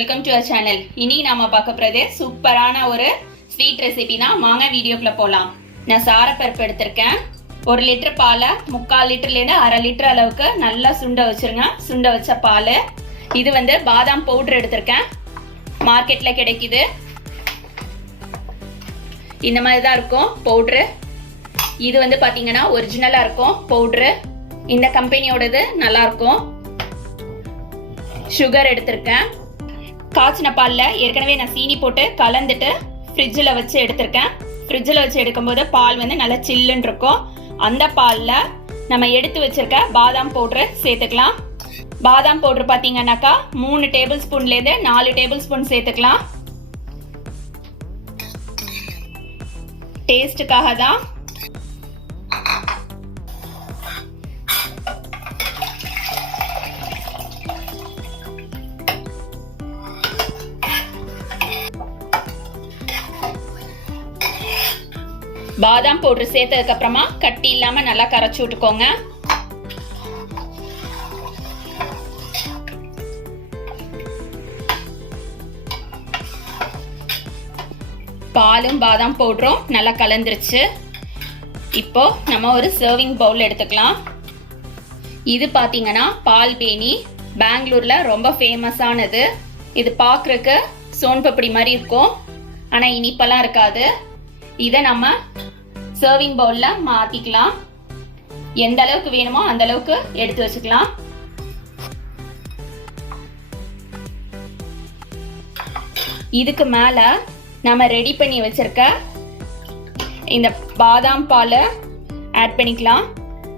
Welcome to our channel. இன்னைக்கு நாம பார்க்க போறது சூப்பரான ஒரு ஸ்வீட் ரெசிபி தான். வாங்க வீடியோக்குள்ள போலாம். நான் சாரப்பருப்பு எடுத்திருக்கேன். 1 லிட்டர் பாலை 3/4 லிட்டர்லேருந்து 1/2 லிட்டர் அளவுக்கு நல்லா சுண்ட வச்சிருங்க. சுண்ட வச்ச பால். இது பாதாம் பவுடர் எடுத்திருக்கேன். மார்க்கெட்ல கிடைக்குது. இந்த மாதிரி தான் இருக்கும் பவுடரு. இது பாத்தீங்கன்னா ஒரிஜினலா இருக்கும் பவுடரு. இந்த கம்பெனியோடது நல்லா இருக்கும். சுகர் எடுத்திருக்கேன். காய்ச்சின பாலில் ஏற்கனவே நான் சீனி போட்டு கலந்துட்டு ஃப்ரிட்ஜில் வச்சு எடுத்திருக்கேன். ஃப்ரிட்ஜில் வச்சு எடுக்கும்போது பால் நல்லா சில்லுன்னு இருக்கும். அந்த பாலில் நம்ம எடுத்து வச்சிருக்க பாதாம் பவுடரை சேர்த்துக்கலாம். பாதாம் பவுடர் பார்த்தீங்கன்னாக்கா 3 டேபிள் ஸ்பூன்லேருந்து 4 டேபிள் ஸ்பூன் சேர்த்துக்கலாம். டேஸ்ட்டுக்காக தான். பாதாம் பவுடர் சேர்த்ததுக்கு அப்புறமா கட்டி இல்லாம நல்லா கரைச்சு விட்டுக்கோங்க. பாலும் பாதாம் பவுடரும் நல்லா கலந்துருச்சு. இப்போ நம்ம ஒரு சர்விங் பவுல் எடுத்துக்கலாம். இது பாத்தீங்கன்னா பால் பேனி, பெங்களூர்ல ரொம்ப ஃபேமஸானது. இது பார்க்கறதுக்கு சோன் பப்படி மாதிரி இருக்கும், ஆனா இனிப்பெல்லாம் இருக்காது. இதை நம்ம சர்விங் பவுல்ல மாத்திக்கலாம். எந்த அளவுக்கு வேணுமோ அந்த அளவுக்கு எடுத்து வச்சுக்கலாம். இதுக்கு மேல நம்ம ரெடி பண்ணி வச்சிருக்க இந்த பாதாம் பாலை ஆட் பண்ணிக்கலாம்.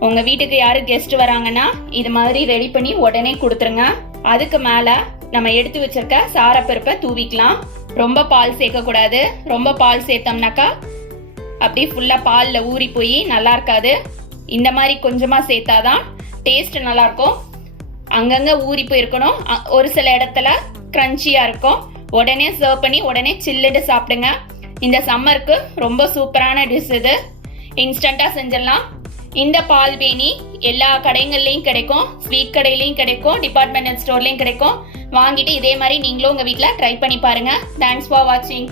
உங்க வீட்டுக்கு யாரு கெஸ்ட் வராங்கன்னா இது மாதிரி ரெடி பண்ணி உடனே கொடுத்துருங்க. அதுக்கு மேல நம்ம எடுத்து வச்சிருக்க சாரப்பருப்பை தூவிக்கலாம். ரொம்ப பால் சேர்க்க கூடாது. ரொம்ப பால் சேர்த்தோம்னாக்கா அப்படியே ஃபுல்லா பால்ல ஊறி போய் நல்லா இருக்காது. இந்த மாதிரி கொஞ்சமா சேர்த்தாதான் டேஸ்ட் நல்லா இருக்கும். அங்கங்க ஊறி போயிருக்கணும். ஒரு சில இடத்துல கிரன்ச்சியா இருக்கும். உடனே சர்வ் பண்ணி உடனே சில்லுன்னு சாப்பிடுங்க. இந்த சம்மருக்கு ரொம்ப சூப்பரான டிஷ் இது. இன்ஸ்டண்டா செஞ்சிடலாம். இந்த பால் பேனி எல்லா கடைகள்லையும் கிடைக்கும். ஸ்வீட் கடையிலையும் கிடைக்கும். டிபார்ட்மெண்டல் ஸ்டோர்லையும் கிடைக்கும். வாங்கிட்டு இதே மாதிரி நீங்களும் உங்க வீட்டில் ட்ரை பண்ணி பாருங்க. தேங்க்ஸ் ஃபார் வாட்சிங்.